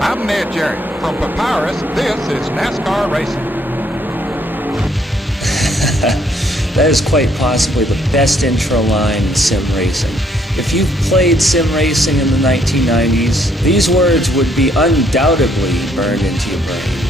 I'm Ned Jerry. From Papyrus, this is NASCAR Racing. That is quite possibly the best intro line in sim racing. If you've played sim racing in the 1990s, these words would be undoubtedly burned into your brain.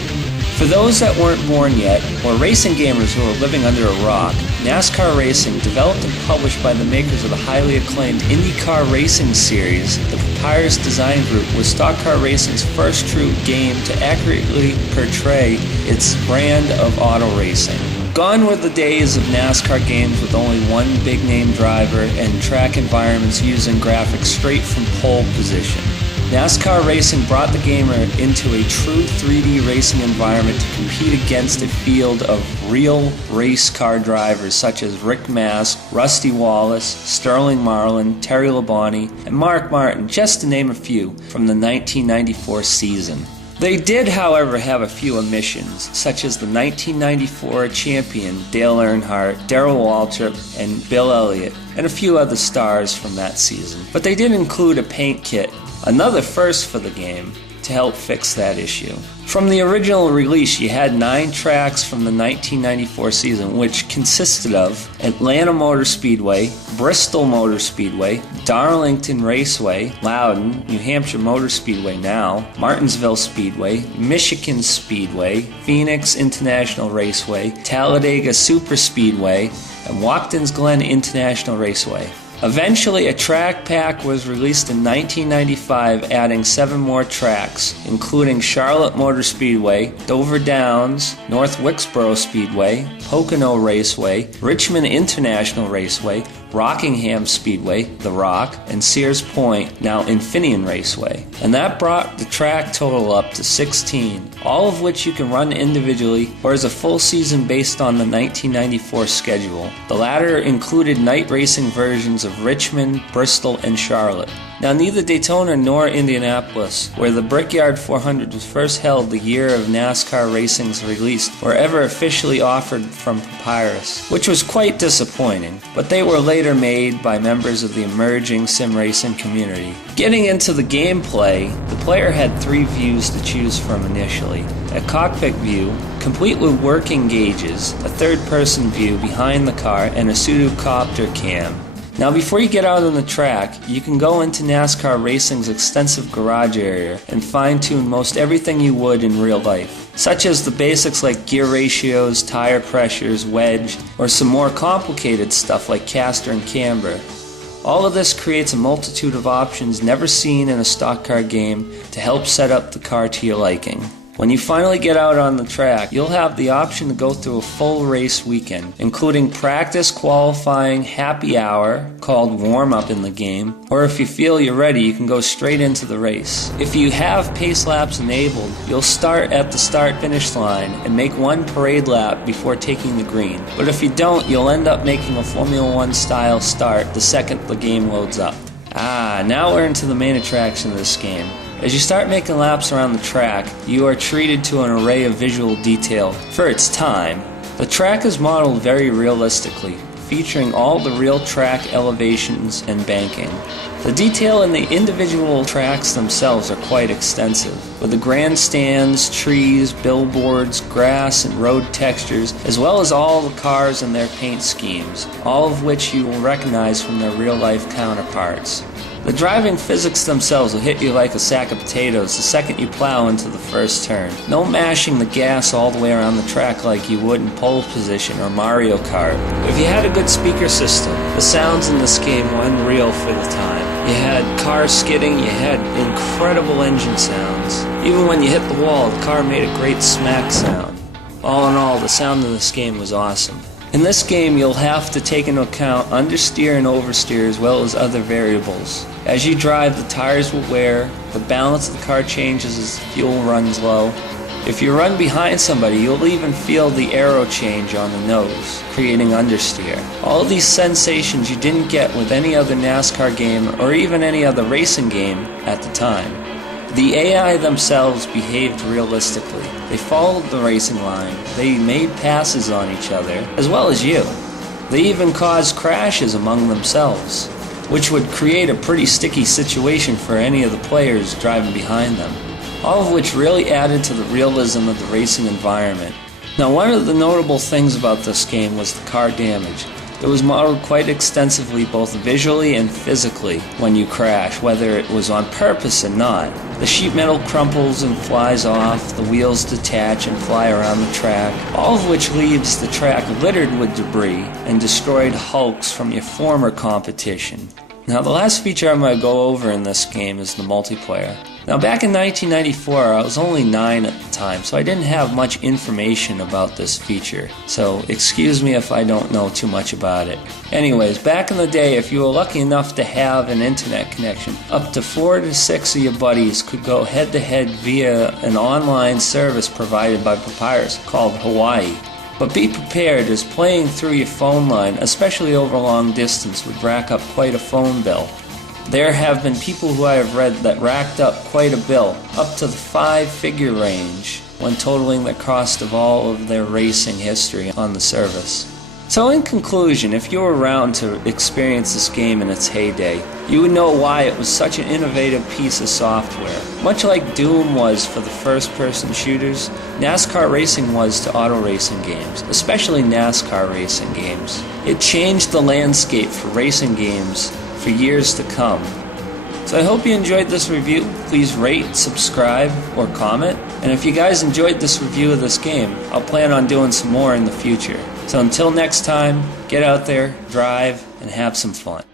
For those that weren't born yet, or racing gamers who are living under a rock, NASCAR Racing, developed and published by the makers of the highly acclaimed IndyCar Racing series, the Papyrus Design Group, was Stock Car Racing's first true game to accurately portray its brand of auto racing. Gone were the days of NASCAR games with only one big-name driver and track environments using graphics straight from pole position. NASCAR Racing brought the gamer into a true 3D racing environment to compete against a field of real race car drivers such as Rick Mast, Rusty Wallace, Sterling Marlin, Terry Labonte, and Mark Martin, just to name a few, from the 1994 season. They did, however, have a few omissions, such as the 1994 champion Dale Earnhardt, Darrell Waltrip, and Bill Elliott, and a few other stars from that season. But they did include a paint kit, another first for the game, to help fix that issue. From the original release, you had 9 tracks from the 1994 season, which consisted of Atlanta Motor Speedway, Bristol Motor Speedway, Darlington Raceway, Loudon, New Hampshire Motor Speedway now, Martinsville Speedway, Michigan Speedway, Phoenix International Raceway, Talladega Super Speedway, and Watkins Glen International Raceway. Eventually, a track pack was released in 1995, adding 7 more tracks, including Charlotte Motor Speedway, Dover Downs, North Wilkesboro Speedway, Pocono Raceway, Richmond International Raceway, Rockingham Speedway, The Rock, and Sears Point, now Infineon Raceway. And that brought the track total up to 16, all of which you can run individually or as a full season based on the 1994 schedule. The latter included night racing versions of Richmond, Bristol, and Charlotte. Now, neither Daytona nor Indianapolis, where the Brickyard 400 was first held the year of NASCAR Racing's release, were ever officially offered from Papyrus, which was quite disappointing, but they were later made by members of the emerging sim racing community. Getting into the gameplay, the player had 3 views to choose from initially. A cockpit view, complete with working gauges, a third-person view behind the car, and a pseudocopter cam. Now, before you get out on the track, you can go into NASCAR Racing's extensive garage area and fine-tune most everything you would in real life, such as the basics like gear ratios, tire pressures, wedge, or some more complicated stuff like caster and camber. All of this creates a multitude of options never seen in a stock car game to help set up the car to your liking. When you finally get out on the track, you'll have the option to go through a full race weekend, including practice, qualifying, happy hour, called warm-up in the game, or if you feel you're ready, you can go straight into the race. If you have pace laps enabled, you'll start at the start-finish line and make 1 parade lap before taking the green. But if you don't, you'll end up making a Formula 1 style start the second the game loads up. Now we're into the main attraction of this game. As you start making laps around the track, you are treated to an array of visual detail for its time. The track is modeled very realistically, featuring all the real track elevations and banking. The detail in the individual tracks themselves are quite extensive, with the grandstands, trees, billboards, grass, and road textures, as well as all the cars and their paint schemes, all of which you will recognize from their real-life counterparts. The driving physics themselves will hit you like a sack of potatoes the second you plow into the first turn. No mashing the gas all the way around the track like you would in pole position or Mario Kart. If you had a good speaker system, the sounds in this game were unreal for the time. You had cars skidding, you had incredible engine sounds. Even when you hit the wall, the car made a great smack sound. All in all, the sound in this game was awesome. In this game, you'll have to take into account understeer and oversteer as well as other variables. As you drive, the tires will wear, the balance of the car changes as the fuel runs low. If you run behind somebody, you'll even feel the aero change on the nose, creating understeer. All of these sensations you didn't get with any other NASCAR game or even any other racing game at the time. The AI themselves behaved realistically. They followed the racing line, they made passes on each other, as well as you. They even caused crashes among themselves, which would create a pretty sticky situation for any of the players driving behind them. all of which really added to the realism of the racing environment. Now, one of the notable things about this game was the car damage. It was modeled quite extensively both visually and physically when you crash, whether it was on purpose or not. The sheet metal crumples and flies off, the wheels detach and fly around the track, all of which leaves the track littered with debris and destroyed hulks from your former competition. Now, the last feature I'm going to go over in this game is the multiplayer. Now, back in 1994, I was only 9 at the time, so I didn't have much information about this feature. So, excuse me if I don't know too much about it. Anyways, back in the day, if you were lucky enough to have an internet connection, up to 4 to 6 of your buddies could go head-to-head via an online service provided by Papyrus called Hawaii. But be prepared, as playing through your phone line, especially over long distance, would rack up quite a phone bill. There have been people who I have read that racked up quite a bill, up to the 5-figure range, when totaling the cost of all of their racing history on the service. So in conclusion, if you were around to experience this game in its heyday, you would know why it was such an innovative piece of software. Much like Doom was for the first-person shooters, NASCAR Racing was to auto racing games, especially NASCAR racing games. It changed the landscape for racing games for years to come. So I hope you enjoyed this review. Please rate, subscribe, or comment. And if you guys enjoyed this review of this game, I'll plan on doing some more in the future. So until next time, get out there, drive, and have some fun.